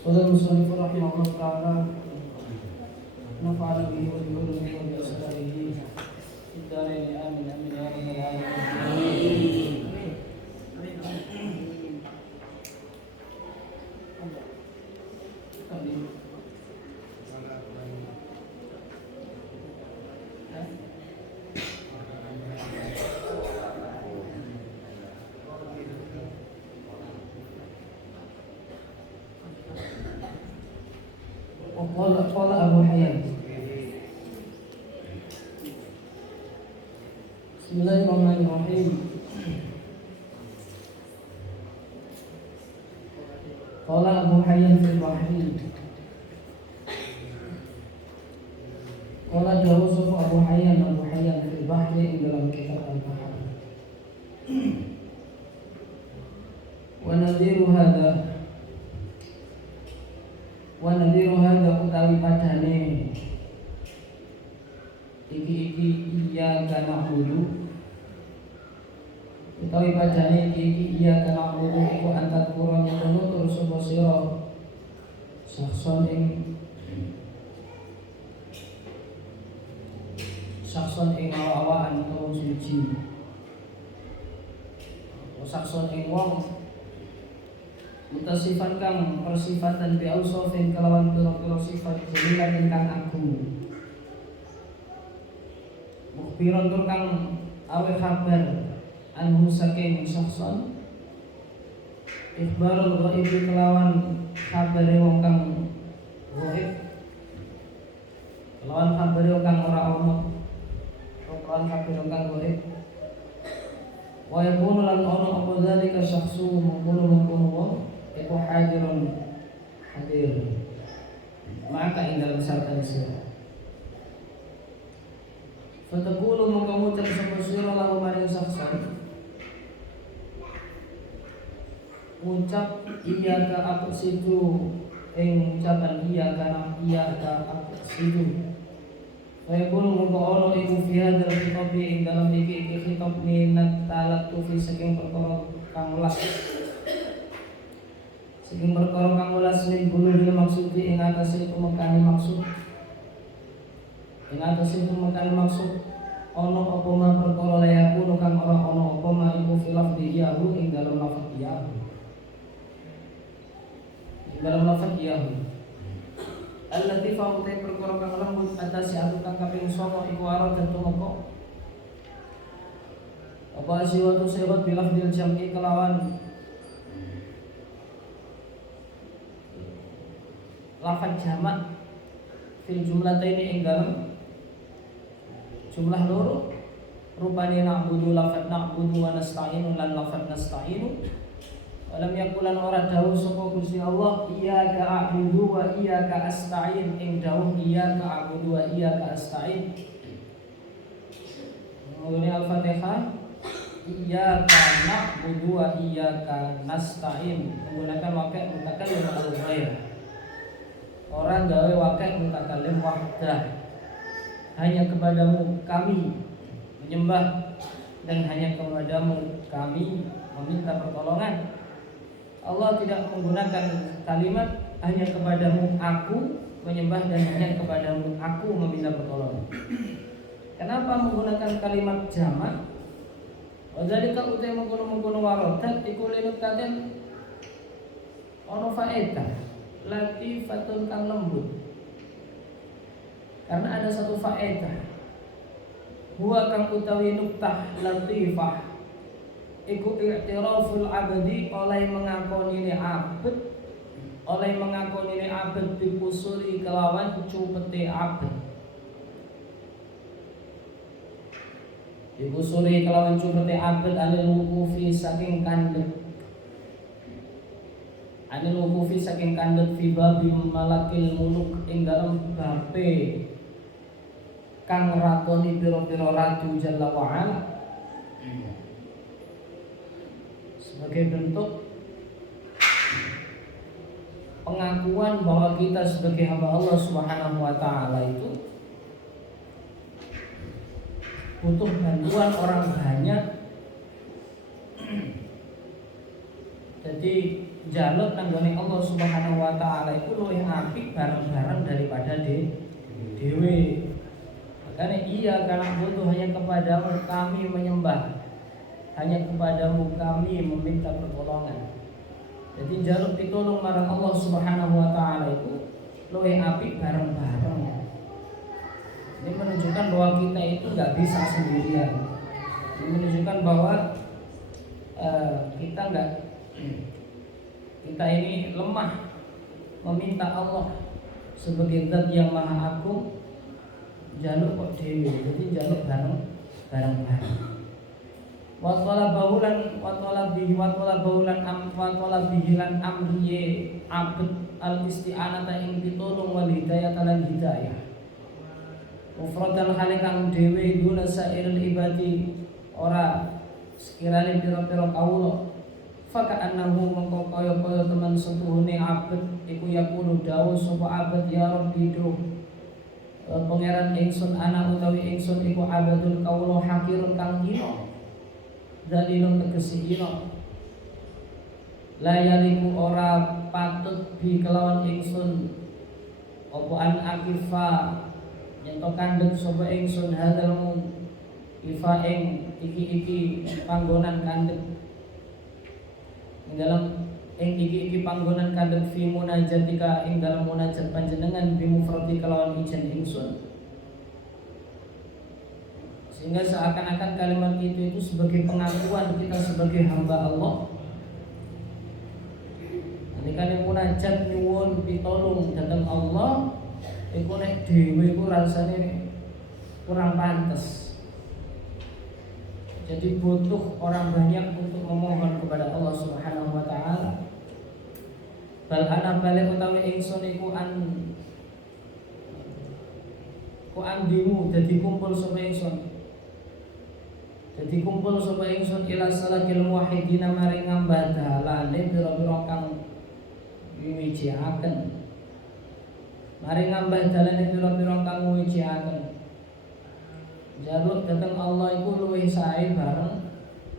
Qala al-musannif rahimahullah ta'ala nafa'ana bihi wa bi ulumuhi wa bi asrarihi fid dharain amin amin ya rabbal alamin. Qala Abu Hayyan. Bismillahirrahmanirrahim. Qala Abu Hayyan fil Bahri. Qala Dawud Abu Hayyan fil Bahri dalam kitab Al-Bahr. Wa nadhiru hadza utawi padane iki iya kana hudu utawi padane iki iya kana hudu iku antat kurangnya nutur sapa sira sakson ing awak-awakan utawa suci sakson ing wong mutasifan kang persifatan bi ausofin kalawan pira-pira sifat jamilah kang agung mukhbiran tur kang awe kabar anhu saking sakson ikhbarul ghaib kelawan kabare wong kang ghaib kelawan kabare wong kang ora ono kelawan kabare wong kang ghaib wa yakunu lan ono apa zalika syakhsu mengkono wong iku hadir maka ing dalam sarta sira fatakulu mongko ngucap sapa sira lahu maring saksan ngucap iya ka aku situ ing ucapan iya ka aku situ kaya kulo mongko ono iku fi hadzal khitab ing dalam iki khitab minat talatu fi saking perkara kang welas saking perkara kang welas ning bulu maksud ing atase pemekane maksud ono apa ma perkara layaku kang ora ono apa ma iku filaf diyahu ing dalam lafaz diyahu allati fa'utai perkara kang lembut atase atu kang kaping 9 iku arah tumeka apa siwatu sebat bilaf dil jam'i kelawan lafaz jamak fil jumlataini ing dalam jumlah loro rupane na'budu lafaz na'budu wa nasta'inu lan lafaz nasta'inu walam yakulan ora dawuh sapa Gusti Allah iyyaka a'budu wa iyyaka asta'in ing dawuh iyyaka a'budu wa iyyaka asta'in mulai Al-Fatihah iyyaka na'budu wa iyyaka nasta'in menggunakan wakil mutakallim al-ghair orang gawe wakil mutakallim wahdah hanya kepadamu kami menyembah dan hanya kepadamu kami meminta pertolongan. Allah tidak menggunakan kalimat hanya kepadamu aku menyembah dan hanya kepadamu aku meminta pertolongan. Kenapa menggunakan kalimat jamak? Wadzalika utai mengkono warodat iku linutaten ono faedah latifatun kang lembut. Karena ada satu faedah huwa kang utawi nuktah latifah iku i'tiraful abdi oleh mengakoni abd dikusuri kelawan cupete abd dikusuri kelawan cupete abd anil wukufi saking kandhet fi babi malakil muluk ing dalem babe kang ratoni pira-pira ratu jalla wa ala sebagai bentuk pengakuan bahwa kita sebagai hamba Allah Subhanahu wa taala itu butuh bantuan orang banyak Jadi jaluk nanggone Allah Subhanahu wa taala iku luwih apik bareng-bareng daripada dhewe. Makanya iya karena butuh hanya kepadamu kami menyembah, hanya kepadamu kami meminta pertolongan. Jadi jaluk pitulung marang Allah Subhanahu wa taala itu luwih apik bareng-bareng. Ini menunjukkan bahwa kita itu nggak bisa sendirian. Ini menunjukkan bahwa kita ini lemah meminta Allah sebagai zat yang maha agung. Jaluk kok dewi, jadi jaluk bareng-bareng. Wa talab bihi lan amriye abd al isti'anata ing pitulung wal hidayah lan hidayah. Mufradal halikang dewi duna sairil ibadi ora sekiranya pira-pira kawula faka'annahu mengko kaya-kaya teman sepuhune abd iku yaqulu dawuh sapa abd ya rabbi duh pangeran ingsun ana utawi ingsun iku abadul kawula hakirun kang hina dalilun tegesi hina la yaliku ora patut bi kelawan ingsun apa an akifa nyentok kandhek sapa ingsun hadal ifa ing iki panggonan kandhek ing dalam iki panggonan kandhek fi munajatika ing dalam munajat panjenengan bi mufradi kelawan ijen ingsun, sehingga seakan-akan kalimat itu sebagai pengakuan kita sebagai hamba Allah. Nalikane munajat nyuwun pitulung dhateng Allah iku nek dhewe iku rasane kurang pantes. Jadi butuh orang banyak untuk memohon kepada Allah Subhanahu wa taala. Bal ana balik utawi ingsun iku andimu dadi kumpul sapa ingsun. Dadi kumpul sapa ingsun ila salakil muwahhidina maring ngambah dalane pira-pira kang wiwijiaken. Mari ngambah dalane pira-pira kang wiwijiaken. Jaluk datang Allah itu luwih sae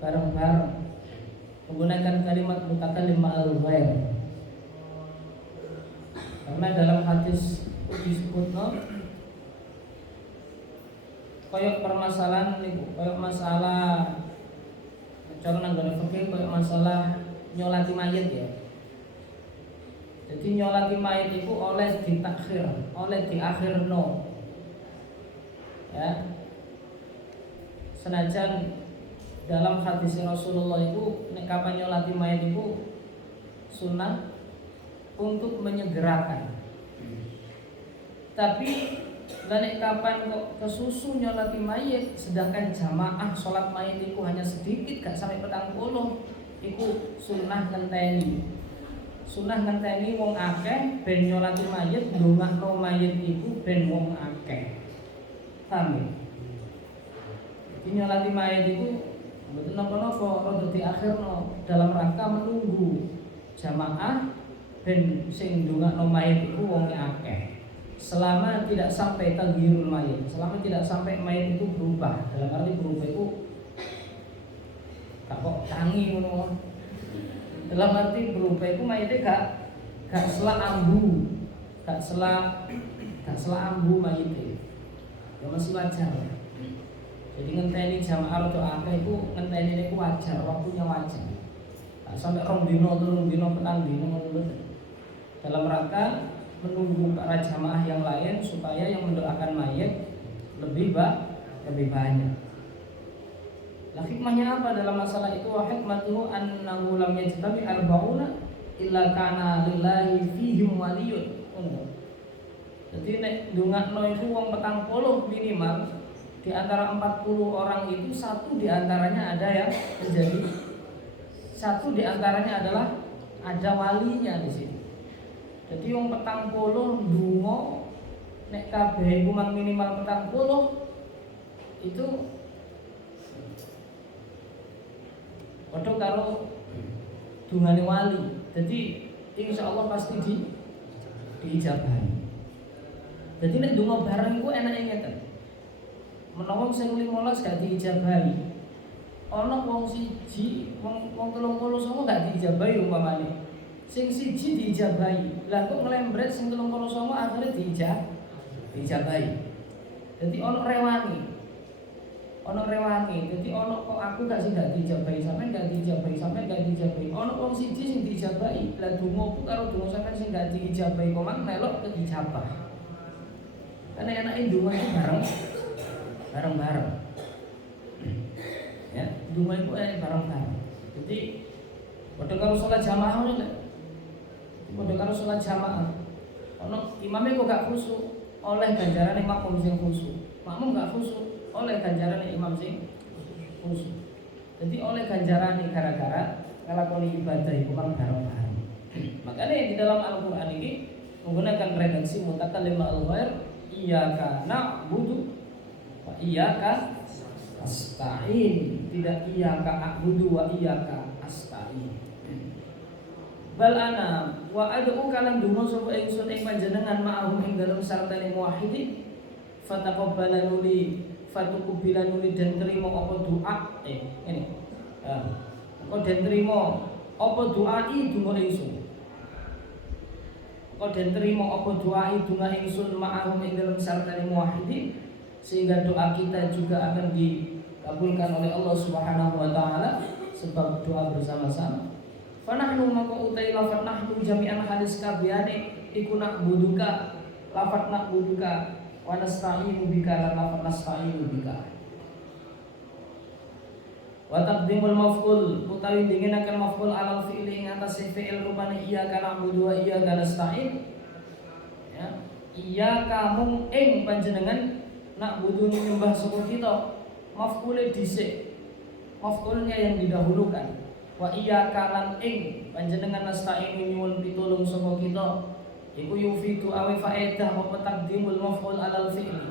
bareng-bareng menggunakan kalimat mutakallim ma'al ghair. Karena dalam hadis disebutno koyok permasalahan niku, koyok masalah cara nanggone fikih koyok masalah nyolati mayit ya. Jadi nyolati mayit itu oleh ditakhir, oleh diakhirno. Ya. Senajan dalam hadis Rasulullah itu nek kapan nyolati mayit itu sunnah untuk menyegerakan. Tapi nek kapan kok kesusu nyolati mayit sedangkan jamaah sholat mayit itu hanya sedikit gak sampai 40, itu sunnah ngenteni. Sunnah ngenteni wong akeh ben nyolati mayit, ndongakno mayit iku ben wong akeh. Paham ya? Nyolati mayit itu betul napa-napa rada diakhirno dalam rangka menunggu jamaah ben sing ndongakno mayit iku wong akeh. Selama tidak sampai taghyirul mayit, selama tidak sampai mayit itu berubah, dalam arti berubah itu gak kok tangi ngono. Dalam arti berubah itu mayitnya gak selak ambu, gak selak ambu mayitnya. Ya masih wajar. Jadi ngenteni jamaah atau akeh itu ngenteni niku wajar, waktunya wajar. Nah, sampai 2 dino, 3 dino, 4 dino dalam rangka menunggu para jamaah yang lain supaya yang mendoakan mayit lebih banyak. Lah hikmahnya apa dalam masalah itu? Wa hikmatuhu annahu lam yajtabi arba'una illa kana lillahi fihim waliyun. Jadi nek ndongakno iku wong 40 minimal. Di antara 40 orang itu satu di antaranya ada yang menjadi satu di antaranya adalah ada walinya di sini. Jadi wong 40 ndonga nek kabeh iku minimal 40 itu padha karo dungane wali. Jadi insyaallah pasti diijabahi. Jadi nek ndonga bareng iku enake ngeten. Menawa sing 15 gak diijabahi, ana wong siji wong 39 gak diijabahi umpamane. Sing siji diijabahi. Lah kok nglembret sing 39 akhire diijabahi. Dadi ana rewangi. Dadi ana kok aku gak sing gak diijabahi, sampean gak diijabahi. Ana wong siji sing diijabahi. Lah dongaku karo donga sampean sing gak diijabahi kok mang melok keijabah. Karena enake donga itu bareng-bareng. Ya, donga itu bareng-bareng. Jadi padha karo salat jamaah ngono lho. Padha karo salat jamaah. Ono imame kok gak khusyuk, oleh ganjarane makmum sing khusyuk. Makmum gak khusyuk, oleh ganjarane imam sing khusyuk. Jadi oleh ganjarane gara-gara nglakoni ibadah iku kan bareng-bareng. Makanya di dalam Al-Qur'an ini menggunakan redaksi mutakallim al-ghair, iyyaka na'budu wa iyyaka nasta'in, tidak iyyaka a'budu wa iyyaka asta'in. Bal ana wa ad'u kalam dungo sapa ingsun ing panjenengan ma'ahum ing dalem sartane muwahhidin fataqabbala nuli fatuqbila nuli dan terima apa doa ngene. Kok den terima apa doai donga ingsun. Kok den terima apa doai donga ingsun ma'ahum ing dalem sartane muwahhidin, sehingga doa kita juga akan dikabulkan oleh Allah Subhanahu wa taala sebab doa bersama-sama. Fa nahnu maka utai lafat nahnu jami'an hadis kabehane iku na'buduka, lafat na'buduka wa nasta'inu bika lan lafat nasta'inu bika. Wa taqdimul maf'ul utawi dinginaken maf'ul alal fi'li ing atase fi'il rupane iyyaka na'budu wa iyyaka nasta'in. Ya, iyyaka mung ing panjenengan na'budu nyembah sapa kita, maf'ule dhisik, maf'ulnya yang didahulukan. Wa iyyaka lan ing panjenengan nasta'inu nyuwun pitulung sapa kita, iku yufidu awe faedah apa taqdimul maf'ul alal fi'li.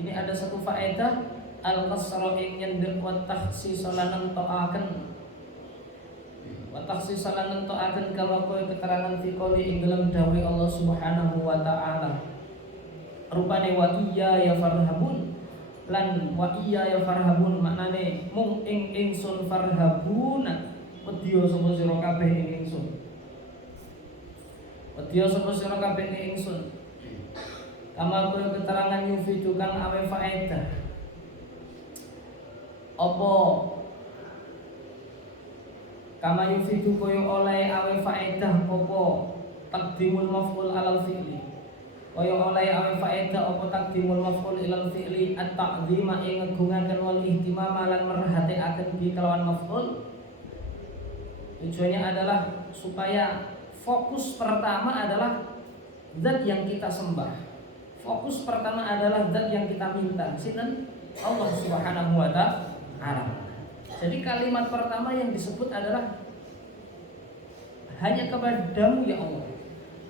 Ini ada satu faedah al-qasra ing nyendek wa takhsis lan nentokaken. Wa takhsis lan nentokaken kama kowe keterangan fi qouli ing dalam dawuh Allah Subhanahu wa taala. Rupane wa iya ya farhabun lan wa iya ya farhabun maknane mung ing ingsun farhabuna wedya sapa sira kabeh ing ingsun. Wedya sapa sira kabeh ing ingsun. Kama kowe keterangan yufidu kang awe faedah. Apa kama yufidu koyo oleh awe faedah apa taqdimul maf'ul alal fi'li. Kaya oleh awe faedah apa taqdimul maf'ul ilal fi'li at-ta'zima ing ngegungaken wal ihtimam lan merhatikaken bi kelawan maf'ul. Tujuannya adalah supaya fokus pertama adalah zat yang kita sembah. Fokus pertama adalah zat yang kita minta. Sinten? Allah Subhanahu wa taala. Jadi kalimat pertama yang disebut adalah hanya kepadamu ya Allah.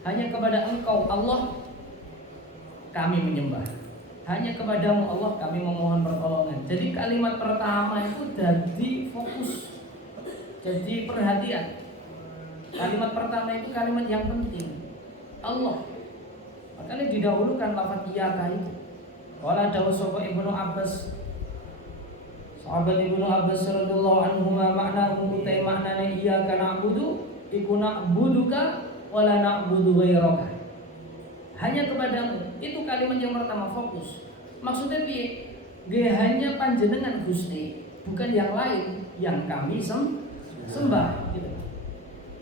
Hanya kepada Engkau Allah kami menyembah. Hanya kepadamu Allah kami memohon pertolongan. Jadi kalimat pertama itu jadi fokus, jadi perhatian. Kalimat pertama itu kalimat yang penting, Allah. Makanya didahulukan lafaz iyyaka itu. Qala dawuh sapa Ibnu Abbas, sahabat Ibnu Abbas radhiyallahu anhu, maknahu utai maknane iyyaka na'budu iku na'buduka wala na'budu ghairaka. Hanya kepadamu. Itu kalimat yang pertama, fokus. Maksudnya piye? Dia hanya panjenengan Gusti, bukan yang lain yang kami sembah gitu.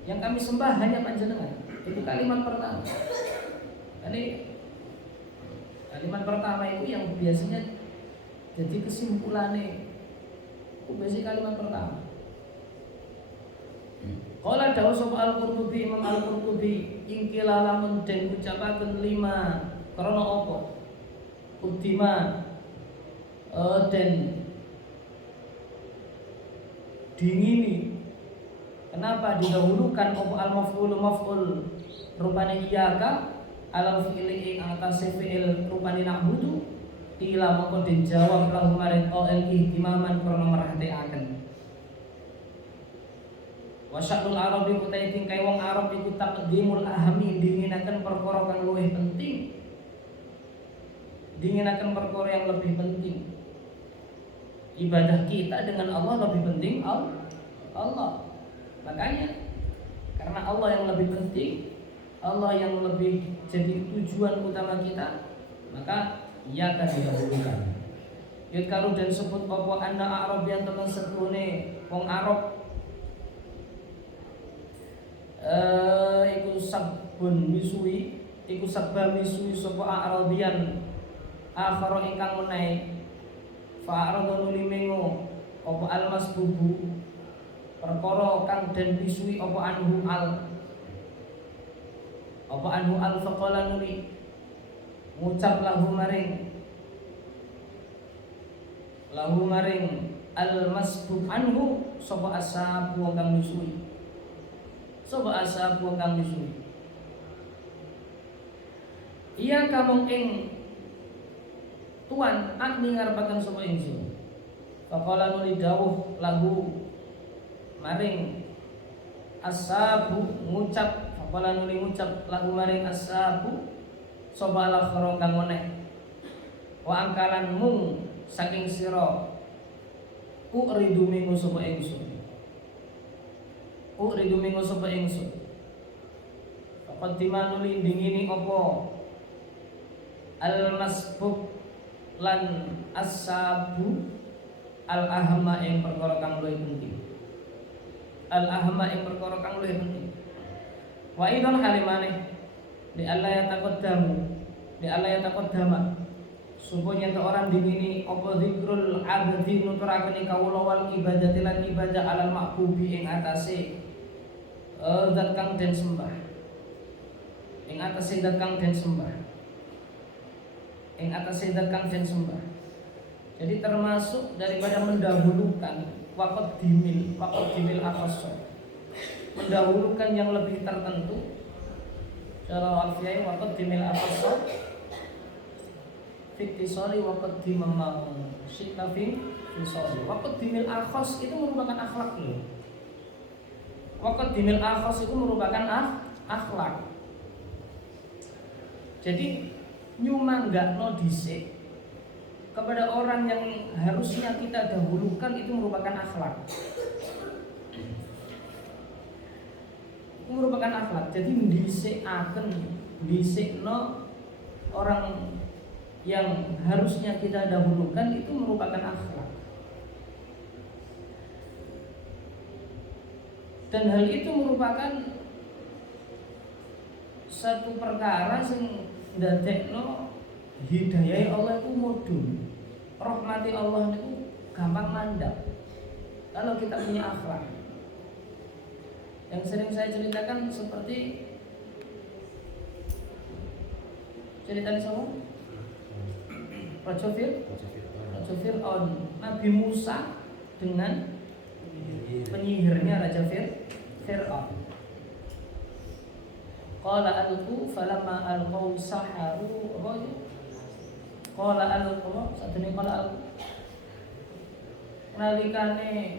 Yang kami sembah hanya panjenengan. Itu kalimat pertama. Ini kalimat pertama itu yang biasanya jadi kesimpulannya. Itu biasanya kalimat pertama. Qala dawuh sapa Al-Qurtubi, Imam Al-Qurtubi, ingkila lamun den ucapaken 5 krana apa? Udima den dingini. Kenapa didahulukan apa al-maf'ul maf'ul rupane iyyaka alal fi'li ing atase fi'il rupane na'budu ila moko den jawab lahu maring al ihtimaman krana merhatikaken. Wasya'ul Arabi utai tingkai wong Arab iku taqdimul ahami dinginaken perkara kang luwih penting. Dinginaken perkara yang lebih penting. ibadah kita dengan Allah lebih penting Allah. Makanya karena Allah yang lebih penting, Allah yang lebih jadi tujuan utama kita, maka ia akan didahulukan. Yudkaru dan sebut apa anna Arabian teman setrune wong Arab iku sabun misui, iku sabba misui sapa Arabian akhara ingkang menaik fa aradun limengo apa almasbubu perkara kang den misui apa anhu al faqala nuli ngucap lahu maring al-masbub anhu sapa ashabu kang misui iya kamu ing tuan akni ngarepaken sapa ingsun faqala nuli dawuh lahu maring ashabu ngucap faqala nuli ngucap lahu maring ashabu sapa al-akhara kang meneh wa angkalan mung saking sira uridu mingu sapa ingsun faqad dimanuli dingini apa al-masbub lan ashabu al-ahma ing perkara kang luwih penting wa idzal halimane di Allah yataqaddama supaya orang dingini apa zikrul abdi nuturaken kawula wal ibadati lan ibadah alal ma'bubi ing atase zat kang den sembah jadi termasuk daripada mendahulukan waqad dimil akhas mendahulukan yang lebih tertentu cara alfiyah waqad dimil akhas fiktisali waqad dimamau syitafin fisali waqad dimil akhas itu merupakan akhlak loh. Waqad dimil akhas itu merupakan akhlak. Jadi nyumanggakno dhisik kepada orang yang harusnya kita dahulukan itu merupakan akhlak. Jadi dhisikno orang yang harusnya kita dahulukan itu merupakan akhlak. Dan hal itu merupakan satu perkara sing ndadekno hidayah Allah itu mudhun. Rahmati Allah itu gampang mandap kalau kita punya akhlak. Yang sering saya ceritakan seperti ceritanya sama Raja Fir'aun, Nabi Musa dengan penyihirnya Raja Fir'aun. Qala alqu falamma alqaw saharu qala alqu sadene qala alqu nalikane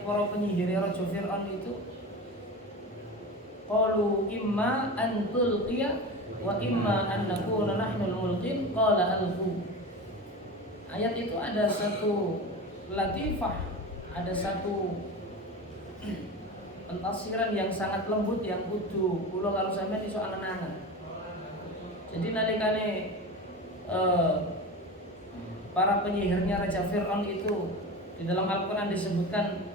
para penyihir Raja Fir'aun itu qalu imma an tulqiya wa imma an nakuna nahnul mulqin qala alqu. Ayat itu ada satu latifah, ada satu pentafsiran yang sangat lembut yang kudu kula kalau sampeyan iso angen-angen. Jadi nalikane para penyihirnya Raja Fir'aun itu di dalam Al-Qur'an disebutkan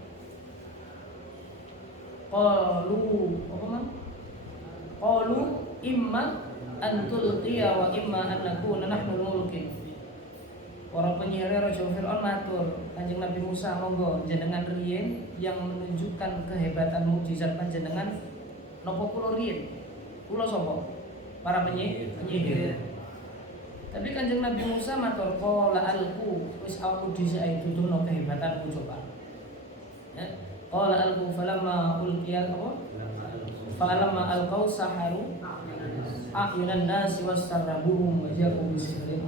qalu imma an tulqiya wa imma an nakuna nahnul mulkin. Para penyihir Raja Fir'aun matur Kanjeng Nabi Musa, monggo jenengan riyen yang menunjukkan kehebatan mukjizat panjenengan napa kula riyen? Kula sapa? Para penyihir. Tapi Kanjeng Nabi Musa matur qala alqu wis aku dhisik duduhno kehebatanku coba. Ya. Qala alqu falamma ulqiya falamma alqaw saharu ayunan nasi wastarrabuhum wa ja'u bisihrin.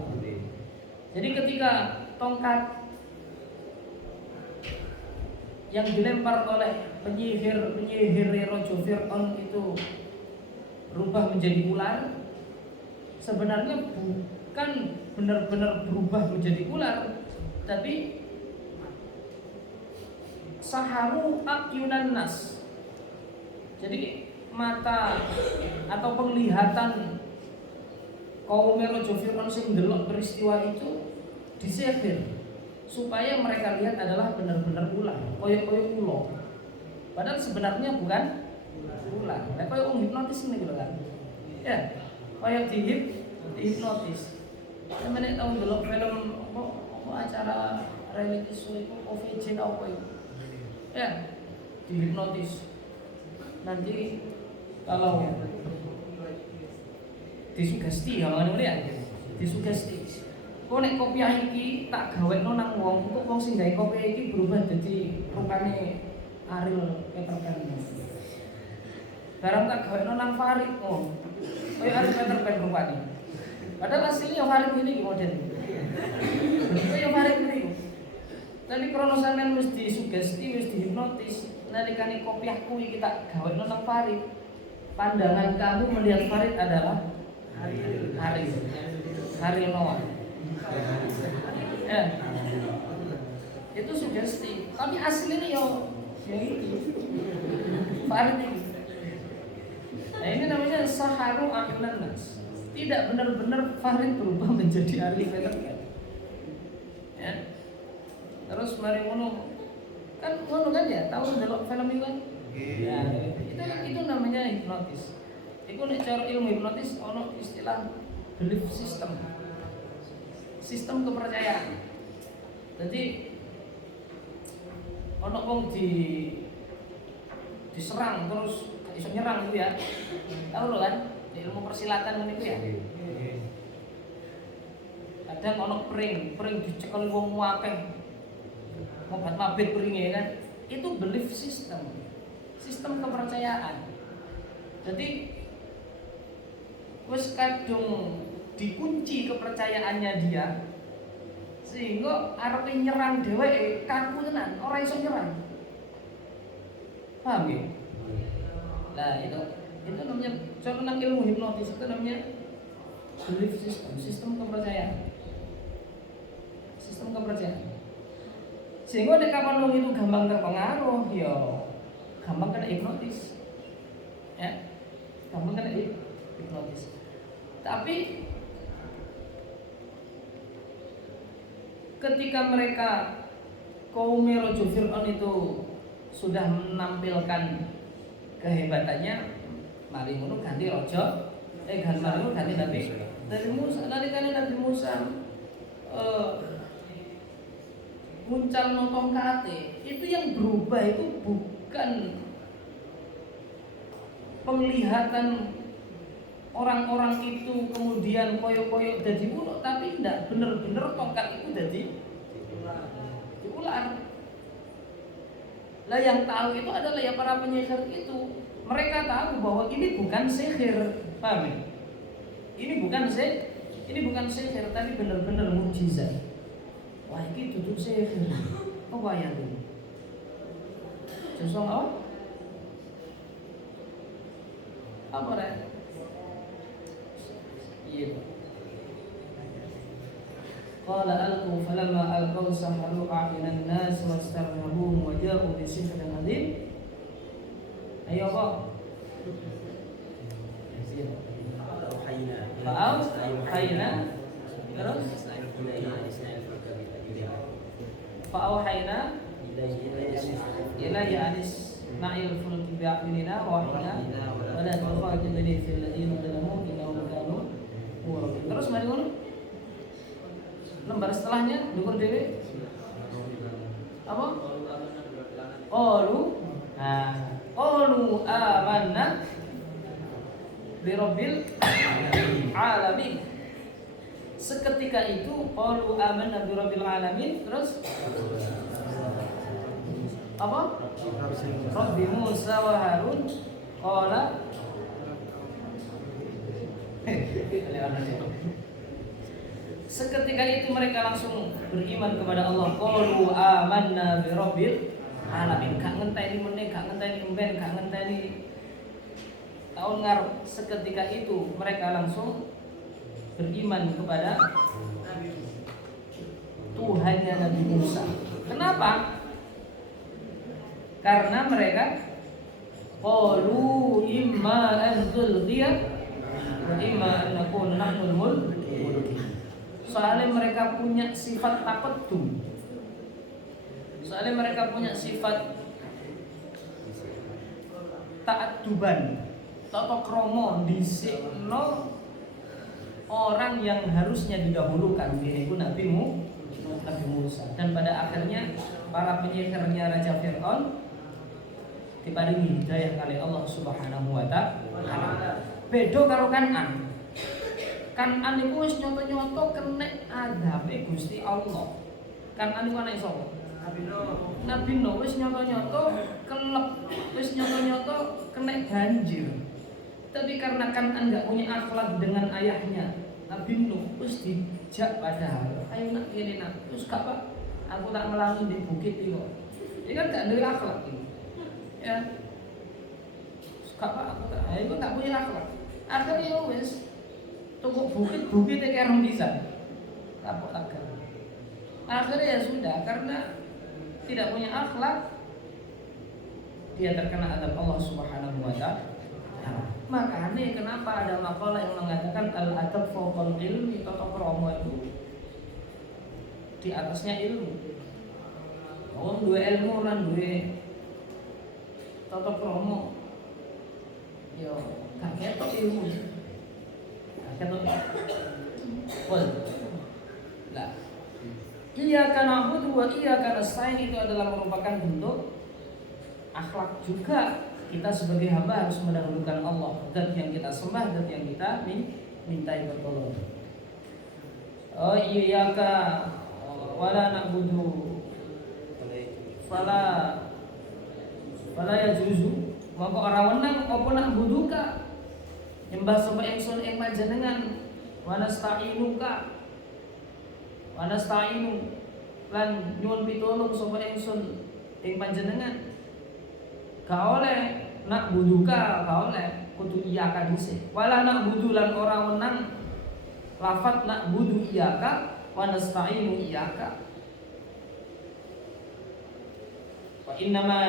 Jadi ketika tongkat yang dilempar oleh penyihir Raja Fir'aun itu berubah menjadi ular, sebenarnya bukan benar-benar berubah menjadi ular, tapi saharu akyunan nas. Jadi mata atau penglihatan kaum Raja Fir'aun sing ndelok peristiwa itu disihir supaya mereka lihat adalah benar-benar ular, koyo-koyo ulo. Padahal sebenarnya bukan ular. Nah, koyo hipnotis ini gitu kan. Ya, koyo dihipnotis. Sampeyan tau ndelok film apa acara reality show itu OVJ apa itu? Ya, dihipnotis. Nanti kalau disugesti kalau ngene ya, disugesti. Kok nek kopiah iki tak gawekno nang wong, kok wong sing gawe kopiah iki berubah dadi rupane Ariel Peter Pan. Barang tak gawekno nang Farid kok. Kaya Ariel Peter Pan rupane. Padahal aslinya Farid ini model. Kaya Farid ini. Tapi krono sampean wis disugesti, wis dihipnotis, nalikane kopiah kuwi kita gawekno nang Farid. Pandangan kamu melihat Farid adalah Ariel Noah. Ya. Itu sugesti. Tapi aslinya ya itu Farid ini. Nah ini namanya saharu akyunan nas. Tidak benar-benar Farid berubah menjadi Ariel Peter Pan. Ya. Terus mari ngono kan ya, tahu ndelok film itu kan? Ya, itu namanya hipnotis. Iku nek cara ilmu hipnotis ono istilah belief system. Sistem kepercayaan. Jadi ono wong diserang terus iso nyerang gitu ya. Tahu lo kan? Di ilmu persilatan niku ya. Kadang ono pring dicekel wong akeh. Ngobat mabit pringe kan. Itu belief system. Sistem kepercayaan. Jadi wis kadung dikunci kepercayaannya dia sehingga arepe nyerang dheweke kaku tenan, ora iso nyerang. Paham ya? Nah, itu namanya contoh nang ilmu hipnotis itu namanya belief system, sistem kepercayaan. Sistem kepercayaan. Sehingga nek kapan wong itu gampang terpengaruh, ya gampang kena hipnotis. Ya. Gampang kena hipnotis. Tapi ketika mereka kaum Raja Fir'aun itu sudah menampilkan kehebatannya, mari ngono ganti raja, ganti Nabi Musa. Nalikane Nabi Musa muncal notong kate, itu yang berubah itu bukan penglihatan orang-orang itu kemudian koyok-koyok jadi ular, tapi tidak benar-benar tongkat itu jadi ular. Lah yang tahu itu adalah ya para penyihir itu. Mereka tahu bahwa ini bukan sihir, paham ya? Ini bukan sihir, tapi benar-benar mukjizat. Wah, ini duduk sihir. Apa ya ini? Justru apa rek? Iya. Qala alqu falamma alqaw saharu a'yunan nas wastarhabuhum wa ja'u bi sihrin 'adzim. Ayo kok. Fa'auhayna terus fa'auhayna ila ya'nis na'il fulki bi'a'yunina wa wahina wa la tukhajil ladhi fil ladhina zalamu innahum kanu murabin. Terus mari ngono. Lembar setelahnya dukur dhewe. Apa? Qalu amanna bi rabbil alamin. Seketika itu qalu amanna bi rabbil alamin, terus apa? Rabbi Musa wa Harun qala seketika itu mereka langsung beriman kepada Allah. Qalu amanna bi rabbil alamin. Gak ngenteni meneh, gak ngenteni emben, gak ngenteni tahun ngarep. Seketika itu mereka langsung beriman kepada Tuhannya Nabi Musa. Kenapa? Karena mereka qalu imma an tulqiya wa imma an nakuna nahnul mulkin. Soalnya mereka punya sifat taqaddum. Soalnya mereka punya sifat ta'adduban, tata krama dhisikno orang yang harusnya didahulukan yaitu Nabi Musa. Dan pada akhirnya para penyihirnya Raja Fir'aun diparingi hidayah kali Allah Subhanahu wa taala. Beda karo Kan'an. Kan'an iku wis nyoto-nyoto kenek adzabe Gusti Allah. Kan'an iku anak sapa? Nabi Nuh wis nyoto-nyoto kelep, wis nyoto-nyoto kenek banjir. Tapi karena Kan'an enggak punya akhlak dengan ayahnya Nabi Nuh, wis dijak padahal ayo nak kene nak, terus gak Pak, aku tak melangi di bukit iki kok. Ini kan gak duwe akhlak iki. Ya. Gak Pak, aku tak punya akhlak. Akhirnya wis tukuk bukit-bukit kayak rong pisan. Kapok agak. Akhirnya ya sudah, karena tidak punya akhlak dia terkena azab Allah Subhanahu wa taala. Makanya kenapa ada makalah yang mengatakan al-adab fawqal ilmi, tata krama itu di atasnya ilmu. Wong duwe ilmu lan duwe tata krama yo gak ketok ilmu. Gak ketok. Wal. Lah. Iyyaka na'budu wa iyyaka nasta'in itu adalah merupakan bentuk akhlak juga. Kita sebagai hamba harus mendahulukan Allah, zat yang kita sembah, zat yang kita mintai pertolongan. Oh iyyaka wala na'budu fala yajuzu. Maka orang wenang apa na'buduka nyembah sapa ingsun ing panjenengan, wa nasta'inuka wa nasta'inu lan nyuwun pitulung sapa ingsun ing panjenengan. Gak oleh nak buduka, gak oleh kudu iyaka dhisik. Wala nak budulan orang menang lafat nak budu iyaka wa nasta'inu iyaka. Wa innama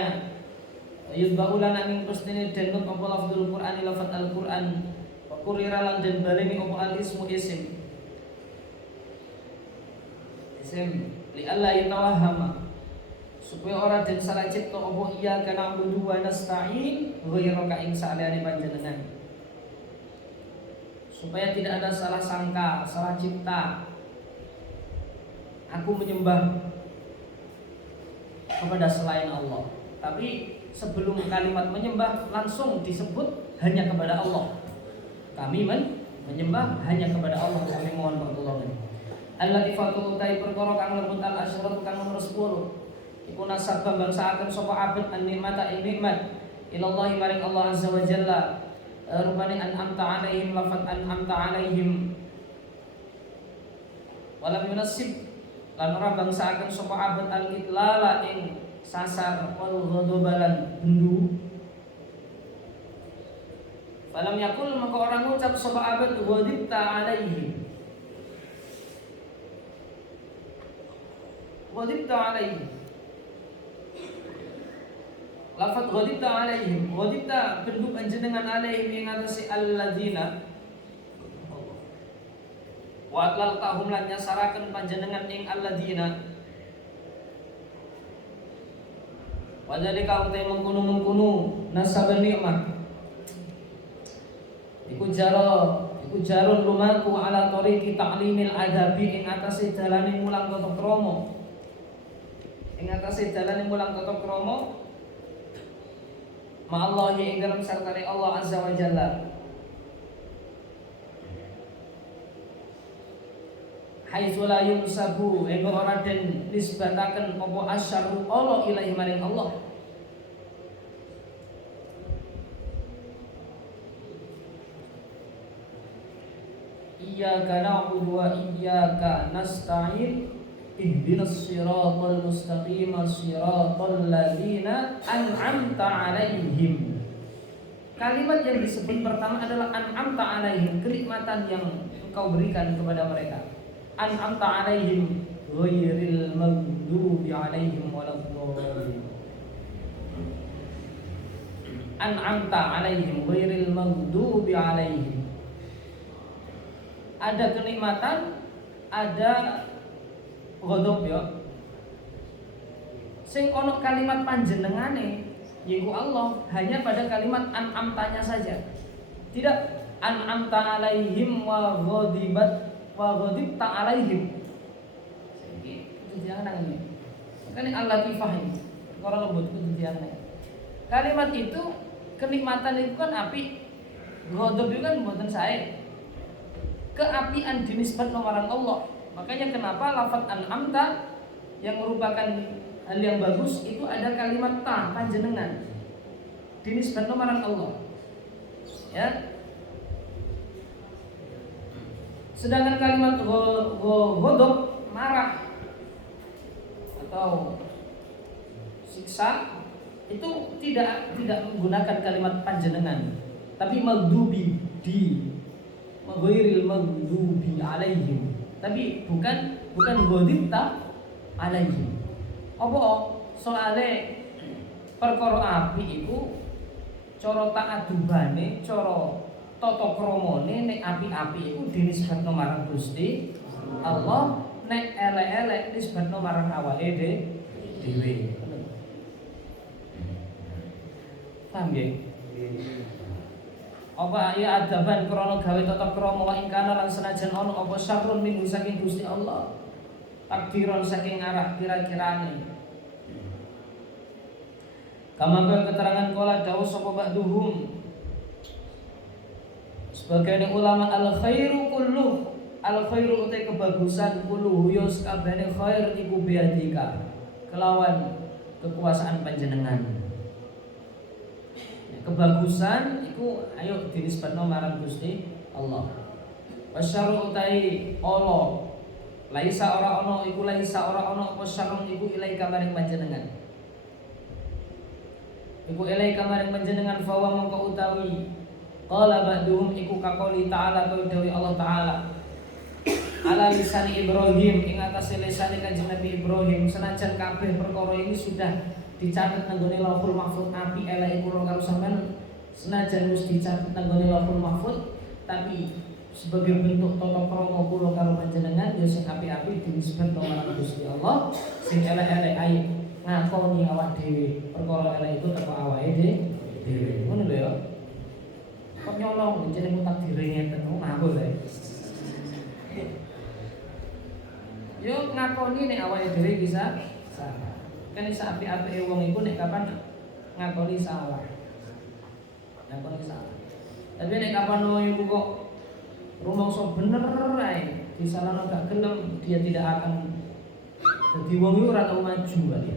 yudba'u lana min qustini danut apa lafzul Qur'an lafat al-Qur'an wa kurira lan den baleni apa al-ismu isim li alla yatawahhama supaya orang dan salah cipta apa iya kana na'budu wa nasta'in ghairaka ing saliyane panjenengan, supaya tidak ada salah sangka, salah cipta. Aku menyembah kepada selain Allah, tapi sebelum kalimat menyembah langsung disebut hanya kepada Allah. Kami menyembah hanya kepada Allah, kami mohon pertolongan. Al-latifatu utai perkara kang lembut al-asyrat kang nomor 10. Iku nasabah bangsaaken sapa abet an-nikmata ing nikmat ilallahi maring Allah azza wa jalla. Rupane an'amta alaihim lafat an'amta alaihim walam yunasib lan ora bangsaaken sapa abet al-itlala ing sasar wal ghadabalan bendu. Falam yakul maka orang ngucap sapa abet ghadibta alaihim lafat ghadibta alaihim, ghadibta bentuk panjenengan alaihim ing atase alladzina wa atlal tahum lan nyasaraken panjenengan ing alladzina wa dzalika utai mengkono-mengkono nasab nikmat iku jarun lumaku ala tariqi ta'limil adabi ing atase dalane mulang tata krama ma'allahi ing dalam sartane Allah azza wa jalla. Haitsu la yunsabu ing ora den nisbataken apa asyarru Allah ilahi maring Allah. Iyyaka na'budu wa iyyaka nasta'in ihdinas siratal mustaqim siratal ladzina an'amta 'alaihim Kalimat yang disebut pertama adalah an'amta alaihim, kenikmatan yang engkau berikan kepada mereka. An'amta alaihim ghairil maghdubi alaihim waladdallin. An'amta alaihim ghairil maghdubi alaihim. Ada kenikmatan, ada ghadab ya. Sing ono kalimat panjenengane yaitu Allah hanya pada kalimat an'amtanya saja. Tidak an'amta alaihim wa ghadibta alaihim. Itu jangan ini. Kan Allah tifahim. Orang lembut itu jangan. Kalimat itu kenikmatan itu kan api. Ghadab itu kan mboten sae. Keapian dinisbat marang Allah. Makanya kenapa lafaz an'amta yang merupakan hal yang bagus itu ada kalimat ta panjenengan dinisbat marang Allah. Ya. Sedangkan kalimat ghadab marah atau siksa itu tidak menggunakan kalimat panjenengan, tapi maghdubi di ghairil maghdubi alaihim, tapi bukan ghadibta alaihim. Apa soale perkara api iku cara ta'adubane, cara tata kramane nek api-api iku dinisbatno marang Gusti Allah, nek elek-elek nisbatno marang awake dhewe. Paham ya? Apa ya adaban krana gawe tata krama wa ingkana lan senajan ana apa syarrun min saking Gusti Allah. Takdiran saking arah kira-kirane. Kama keterangan kala dawuh sapa ba'duhum. Sebagian ulama al-khairu kulluh, al-khairu utai kebagusan kulluh ya sakabehane khair iku biadika. Kelawan kekuasaan panjenengan. Kebagusan iku ayo dinisbatno marang Gusti Allah. Wasyarru utai Allah laisa ora ana iku laisa ora ana apa syarrun iku ilaika maring panjenengan. Iku ilaika maring panjenengan fawa mongko utawi qala ba'duhum iku kaqouli ta'ala kau dawi Allah taala ala lisan Ibrahim ing atase lisan Kanjeng Nabi Ibrahim senajan kabeh perkara ini sudah dicatat nanggone Lauhul Mahfuz api eleke kula karo sampean senajan wis dicatat nanggone Lauhul Mahfuz tapi sebagai bentuk tata krama kula karo panjenengan ya sing api-api dinisbatno marang Gusti Allah, sing elek-elek ae ngakoni awak dhewe perkara elek itu teko awake dhewe. Ngono lho ya. Kok nyolong jeneng takdire ngeten ngawur ae. Yo ngakoni nek awake dhewe bisa salah. Kan isa api-api wong iku nek kapan ngakoni salah. Ngakoni salah. Tapi nek kapan wong iku kok rumangsa bener ae disalahno gak gelem, dia tidak akan dadi wong iku ora tau maju wae.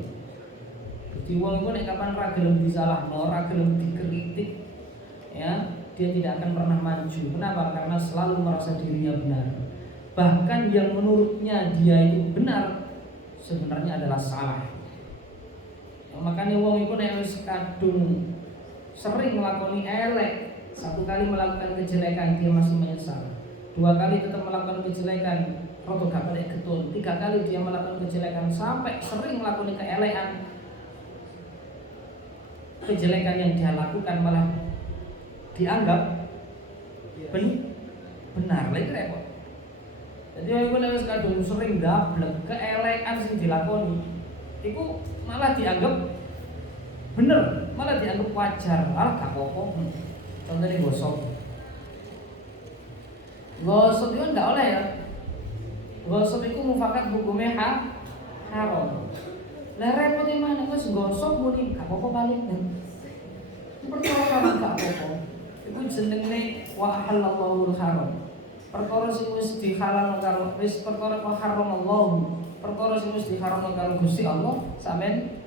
Dadi wong iku nek kapan ra gelem disalahno, ora gelem dikritik ya, dia tidak akan pernah maju. Kenapa? Karena selalu merasa dirinya benar. Bahkan yang menurutnya dia itu benar sebenarnya adalah salah. Makanya wong iku nek wis kadung sering melakoni elek, satu kali melakukan kejelekan dia masih menyesal, dua kali tetap melakukan kejelekan roto gak balik ketun, tiga kali dia melakukan kejelekan sampai sering melakoni keelekan, kejelekan yang dia lakukan malah dianggap benar, lagi repot. Jadi wong iku nek wis kadung sering gablek keelekan sing dilakoni iku malah dianggap bener, malah dianggap wajar, malah gak apa-apa. Contohnya gosok itu nggak oleh ya. Gosok itu mufakat hukumnya haram. Lah repotnya mana? Wes gosok muni gak apa-apa balik dan perkara gak apa-apa. Itu jenenge wa halallahu haram. Perkara sing wis dihalalno karo wis perkara wa haramallahu. Perkara sing wis diharamno karo Gusti Allah sampean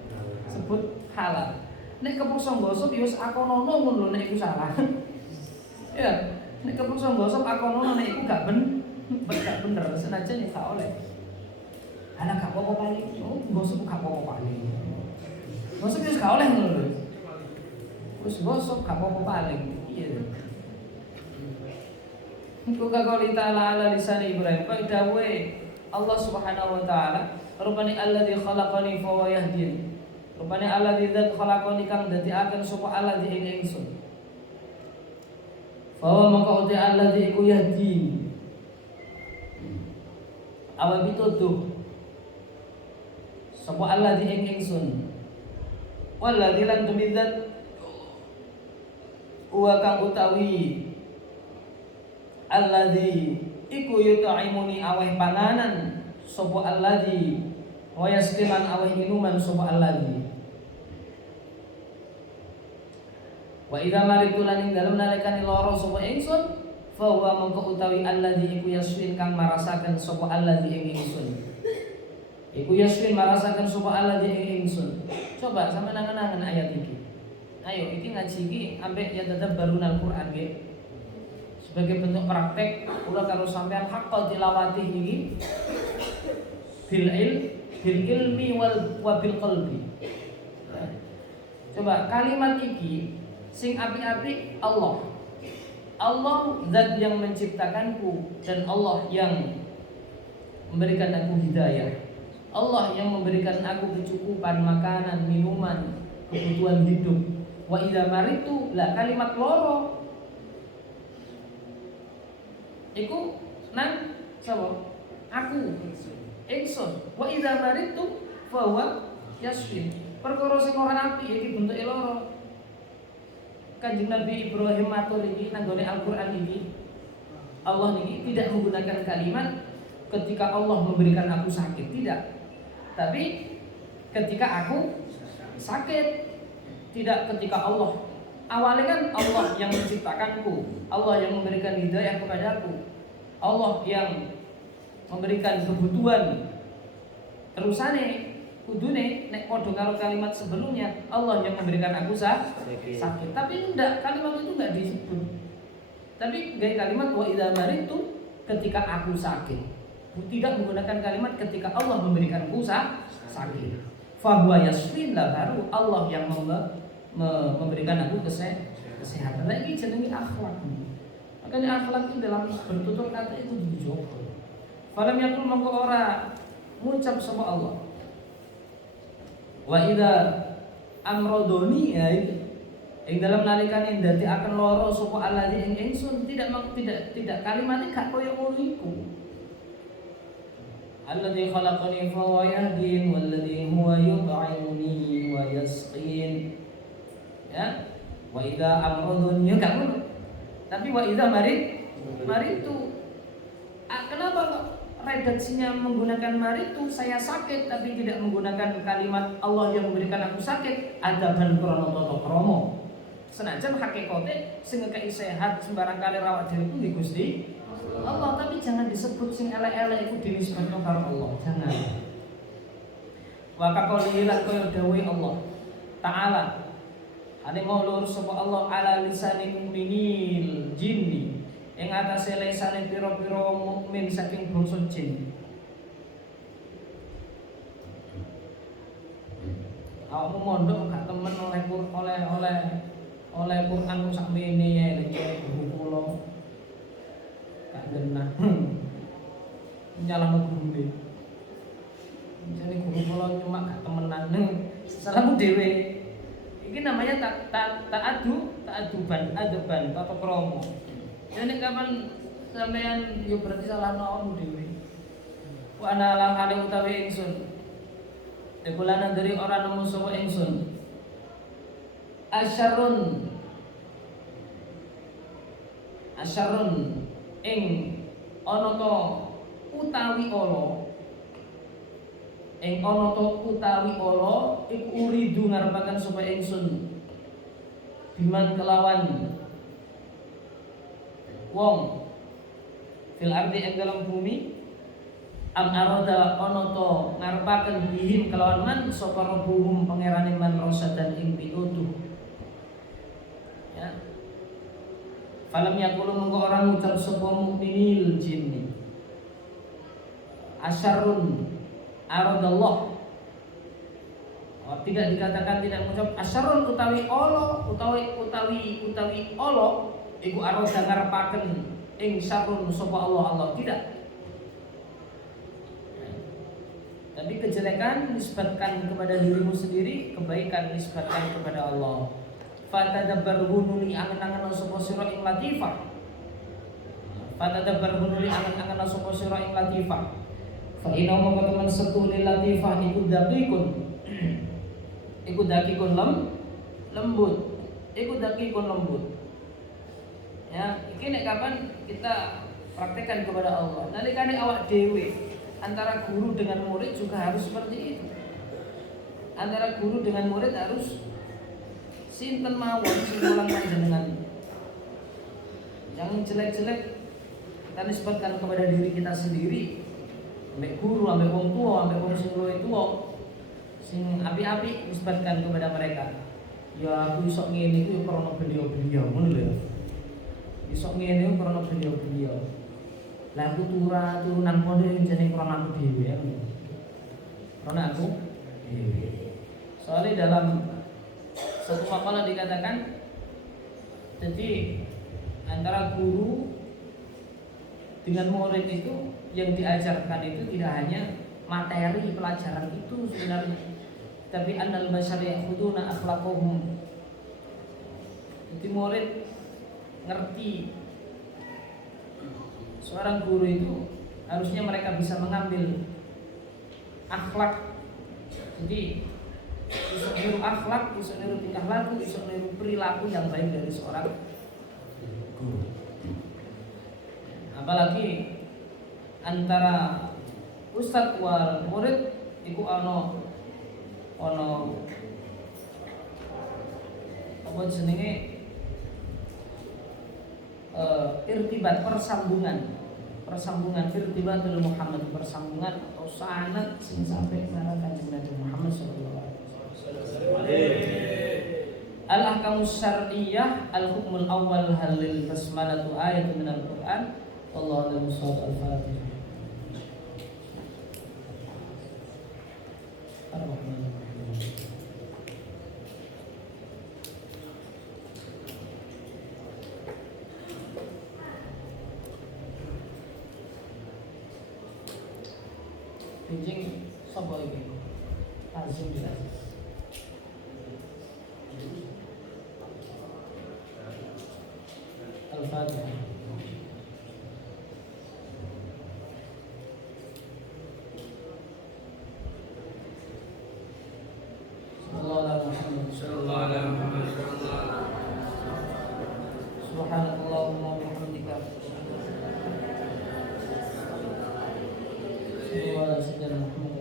sebut halal. Nek kepeksa gosok ya wis akonono ngono nek iku salah. Ya, nek kepeksa gosok akonono nek iku gak bener, senajan ya gak oleh. Ana gak apa-apa paling. Oh, gosok gak apa-apa paling. Gosok wis gak oleh ngono lho. Terus gosok gak apa-apa paling. Iya. Iku kaqouli ta'ala ala lisan Ibrahim. Kok dawuhe Allah Subhanahu wa taala, rupane alladzi khalaqani fa huwa yahdin. Rupane alladzi dzat khalaqani kang dadekaken sapa alladzi ing ingsun. Fa huwa maka uti alladzi iku yahdin. Awa pituduh sapa alladzi ing ingsun. Walladzi lan tumidzat wa kang utawi alladzi iku yut'imuni aweh panganan sapa alladzi wa yasqilan aweh minuman sapa alladzi wa idza maritu lan ing dalem nalikane lara sapa ingsun fa huwa mongko utawi alladzi iku yaswin kang marasaken sapa alladzi ing ingsun iku yaswin marasaken sapa alladzi ing ingsun. Coba sama nangan-nangan ayat iki. Ayo iki ngaji iki ambek ya tadabbarun Al-Qur'an nggih. Sebagai bentuk praktek ulah karo sampean haqqal tilawati iki bil ilmi wa bil qalbi. Coba kalimat iki sing api-api Allah zat yang menciptakanku dan Allah yang memberikan aku hidayah, Allah yang memberikan aku kecukupan makanan, minuman, kebutuhan hidup. Wa idza maritu la kalimat loro iku nang sapa? Aku ingsun. Wa idza maritu fa huwa yasfin. Perkara sing ora apik iki bentuke loro. Kanjeng Nabi Ibrahim matur iki nang gone Al-Qur'an iki. Allah niki tidak menggunakan kalimat ketika Allah memberikan aku sakit, tidak. Tapi ketika aku sakit, tidak ketika Allah. Awalnya kan Allah yang menciptakanku, Allah yang memberikan hidayah kepadaku, Allah yang memberikan kebutuhan. Terusane kudune nek padha karo kalimat sebelumnya, Allah yang memberikan aku sakit. Tapi enggak, kalimat itu enggak disebut. Tapi gaya kalimat wa idza maritu ketika aku sakit. Tidak menggunakan kalimat ketika Allah memberikan aku sakit. Fa huwa yasfin, lah baru Allah yang memberikan aku kesehatan. Nah, ini jenenge akhlak. Makanya akhlak itu dalam bertutur kata itu dijogo. Falam yakul mongko ora ngucap sapa Allah. Wa idza amrodoni ya ing dalam nalikane ndati akan loro sapa alladzi ing ingsun tidak kalimatnya gak koyo ngono iku. Alladzi khalaqani fa huwa yahdin walladzi huwa yut'imuni wa yasqin. Ya, wa idza amradun ya gak ngono. Tapi wa idza maritu. Kenapa kok redaksinya menggunakan maritu? Saya sakit tapi tidak menggunakan kalimat Allah yang memberikan aku sakit. Adaban krono toto kromo. Senajan hakikate sing ngekeki sehat sembarang kali rawat dhewe iku nggih Gusti Allah, tapi jangan disebut sing elek-elek iku dinisbatno karo Allah. Jangan. Wa kaqali lan kaya dawuh Allah Ta'ala. Ane mau lurus sapa Allah ala lisanil mu'minil jinni ing atase lisane pira-pira mukmin saking bangsa jin. Awakmu mondok gak temen oleh Quran sak mene ya lek guru kula. Gak genah. Nyalahno guru. Jane guru kula cuma gak temenan. Salahmu dhewe. Ini namanya ta'aduban, tata krama. Jadi kapan sampean yo berarti salah naon dhewe. Wa ana la hale utawi ingsun. Dekulana dari orang nemu sapa ingsun. Asyarun ing ana to utawi ala. Ing ana to utawi ala iku uridu ngarepaken sapa ingsun biman kelawan wong fil ardi ing dalam bumi am arada ana to ngarepaken bihim kelawan man sapa rabbuhum pangerane man rosadan ing pitutuh ya falam yaqulu mengko ora ngucap sapa mukminil jinni asyarun aradallah tidak dikatakan tidak mengucap asyarun utawi olo iku aroda ngarepaken ing syarrun sapa Allah tidak. Tapi kejelekan nisbatkan kepada dirimu sendiri, kebaikan nisbatkan kepada Allah. Fatadabbarhu nuli angen-angen sapa sira ing latifah. Fatadabbarhu nuli angen-angen sapa sira ing latifah. Fa inna maka teman setu lil latifah iku daqiqun. Iku daqiqun lembut. Iku daqiqun lembut. Ya, iki nek kapan kita praktekkan kepada Allah. Nalikane awak dhewe antara guru dengan murid juga harus seperti itu. Antara guru dengan murid harus sinten mawon sing mulang panjenengan. Jangan jelek-jelek kita nisbatkan kepada diri kita sendiri. Ambek guru, ambek wong tua, ambek wong sing luwih tuwa. Sing api-api nisbatkan kepada mereka. Ya aku iso ngene iku karena beliau-beliau, ngono lho. Iso ngene iku karena beliau-beliau. Lah aku turunan pondok jeneng karena aku dhewe ya. Karena aku dhewe. Soalnya dalam satu makalah dikatakan, jadi antara guru dengan murid itu yang diajarkan itu tidak hanya materi pelajaran itu sebenarnya, tapi annal basyar ya'khuduna akhlaqahum. Jadi murid ngerti seorang guru itu harusnya mereka bisa mengambil akhlak. Jadi bisa niru akhlak, bisa niru tingkah laku, bisa niru perilaku yang baik dari seorang guru. Apalagi antara ustadz wal murid iku ono apa jenenge irtibat persambungan irtibatul Muhammad, persambungan atau sanad sing sampai marang Kanjeng Nabi Muhammad sallallahu alaihi wasallam. Al-ahkamus syar'iyyah al-hukmul awal halil basmalatu ayat minal Qur'an. Wallahu a'lam bishawab. Al-Fatihah. Pinjing sapa iki? Azim jelas. Al-Fatihah. Subhanallahumma wa bihamdika. Sallallahu alaihi wasallam.